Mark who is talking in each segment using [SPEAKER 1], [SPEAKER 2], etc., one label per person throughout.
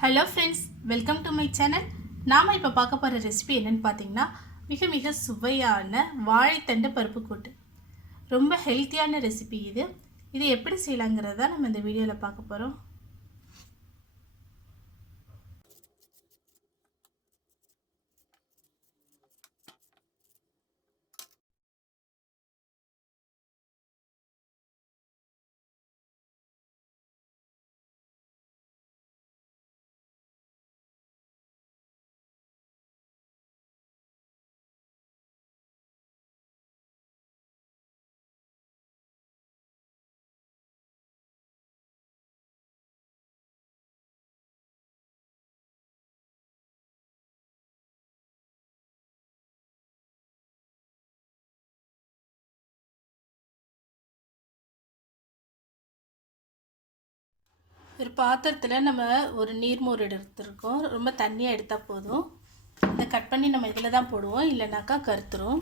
[SPEAKER 1] Hello friends welcome to my channel நாம் இப்போ பார்க்க போகிற ரெசிபி என்னன்னு பார்த்தீங்கன்னா மிக மிக சுவையான வாழைத்தண்டு பருப்பு கூட்டு ரொம்ப ஹெல்த்தியான ரெசிபி இது. இது எப்படி செய்யலாங்கிறத நம்ம இந்த வீடியோவில் பார்க்க போகிறோம் ஒரு பாத்திரத்தில் நம்ம ஒரு நீர்மோர் எடுத்துருக்கோம். ரொம்ப தண்ணியாக எடுத்தால் போதும். இதை கட் பண்ணி நம்ம இதில் தான் போடுவோம். இல்லைனாக்கா கருத்துரும்.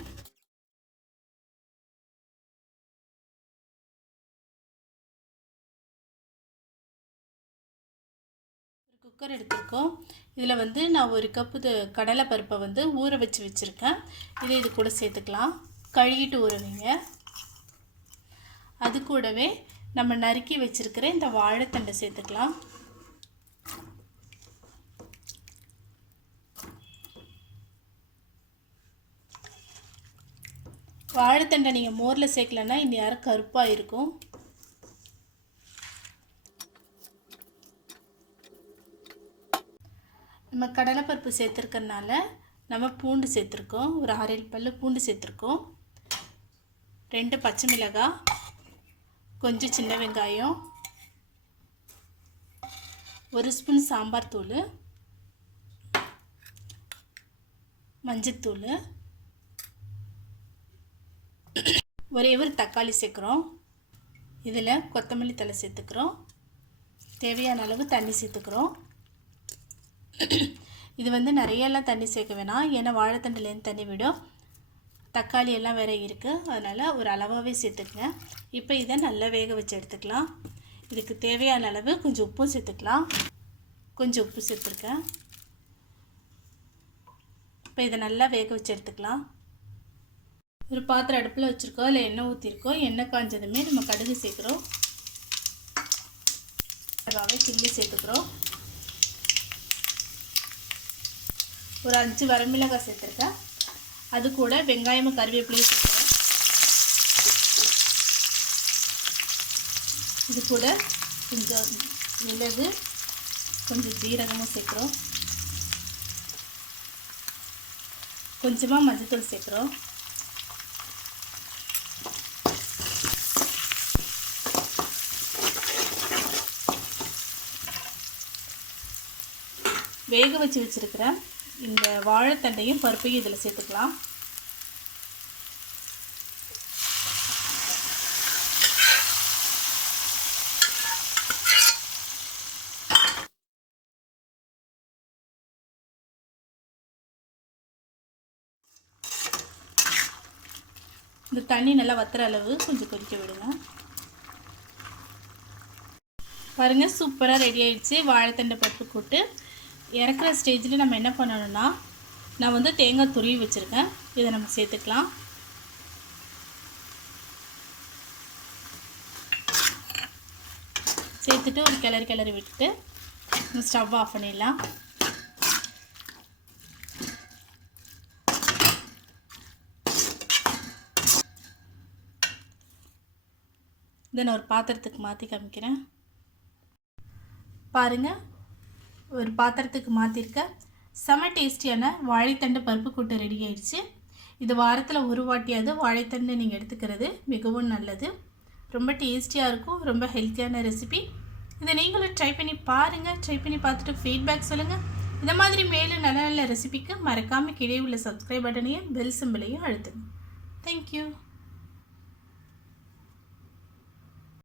[SPEAKER 1] ஒரு குக்கர் எடுத்திருக்கோம். இதில் வந்து நான் ஒரு கப்பு கடலை பருப்பை வந்து ஊற வச்சு வச்சுருக்கேன். இதை இது கூட சேர்த்துக்கலாம். கழுகிட்டு ஊற வைங்க அது கூடவே நம்ம நறுக்கி வச்சுருக்கிற இந்த வாழைத்தண்டை சேர்த்துக்கலாம். வாழைத்தண்டை நீங்கள் மோரில் சேர்க்கலன்னா இன்னும் யாரும் கருப்பாக இருக்கும். நம்ம கடலைப்பருப்பு சேர்த்துருக்கறனால நம்ம பூண்டு சேர்த்துருக்கோம். ஒரு ஆறேழு பல்லு பூண்டு சேர்த்துருக்கோம். ரெண்டு பச்சை மிளகாய் கொஞ்சம் சின்ன வெங்காயம். ஒரு ஸ்பூன் சாம்பார் தூள். மஞ்சத்தூள் ஒரே ஒரு தக்காளி சேர்க்குறோம். இதில் கொத்தமல்லி தலை சேர்த்துக்கிறோம். தேவையான அளவு தண்ணி சேர்த்துக்கிறோம். இது வந்து நிறையெல்லாம் தண்ணி சேர்க்க வேணாம். ஏன்னா வாழைத்தண்டுலேருந்து தண்ணி விடும். தக்காளி எல்லாம் வேறு இருக்குது அதனால் ஒரு அளவாகவே சேர்த்துக்கங்க. இப்போ இதை நல்லா வேக வச்சு எடுத்துக்கலாம். இதுக்கு தேவையான அளவு கொஞ்சம் உப்பும் சேர்த்துக்கலாம். கொஞ்சம் உப்பு சேர்த்துருக்கேன். இப்போ இதை நல்லா வேக வச்சு எடுத்துக்கலாம். ஒரு பாத்திரம் அடுப்பில் வச்சுருக்கோம். இல்லை எண்ணெய் ஊற்றிருக்கோம் எண்ணெய் காய்ஞ்சதுமே நம்ம கடுகு சேர்க்குறோம். மிளகாவே சில்லி சேர்த்துக்கிறோம். ஒரு அஞ்சு வரமிளகாய் சேர்த்துருக்கேன். அது கூட வெங்காயமும் கருவேப்பிலையும் சேர்க்குறேன். இது கூட கொஞ்சம் மிளகு கொஞ்சம் ஜீரகமும் சேர்க்குறோம். கொஞ்சமாக மஞ்சத்தூள் சேர்க்குறோம். வேக வச்சு வச்சுருக்கிறேன் இந்த வாழைத்தண்டையும் பருப்பையும் இதில் சேர்த்துக்கலாம். இந்த தண்ணி நல்லா வத்துற அளவு கொஞ்சம் கொதிக்க விடுங்க. பாருங்கள் சூப்பராக ரெடி ஆயிடுச்சு. வாழைத்தண்டை பருப்பு கூட்டு. இறக்குற ஸ்டேஜில் நம்ம என்ன பண்ணணும்னா நான் வந்து தேங்காய் துருவி வச்சுருக்கேன். இதை நம்ம சேர்த்துக்கலாம். சேர்த்துட்டு ஒரு கிளறி கிளறி விட்டுட்டு ஸ்டவ் ஆஃப் பண்ணிடலாம். இதை நான் ஒரு பாத்திரத்துக்கு மாற்றி காமிக்கிறேன். பாருங்கள் ஒரு பாத்திரத்துக்கு மாற்றிருக்க செம டேஸ்டியான வாழைத்தண்டு பருப்பு கூட்டு ரெடி ஆயிடுச்சு. இது வாரத்தில் ஒரு வாட்டியாவது வாழைத்தண்டு நீங்கள் எடுத்துக்கிறது மிகவும் நல்லது. ரொம்ப டேஸ்டியாக இருக்கும் ரொம்ப ஹெல்த்தியான ரெசிபி. இதை நீங்களும் ட்ரை பண்ணி பாருங்கள் ட்ரை பண்ணி பார்த்துட்டு ஃபீட்பேக் சொல்லுங்கள் இந்த மாதிரி மேலும் நல்ல நல்ல ரெசிபிக்கு மறக்காமல் கீழே உள்ள சப்ஸ்கிரைப் பட்டனையும் பெல் சிம்பிளையும் அழுத்துங்க. தேங்க்யூ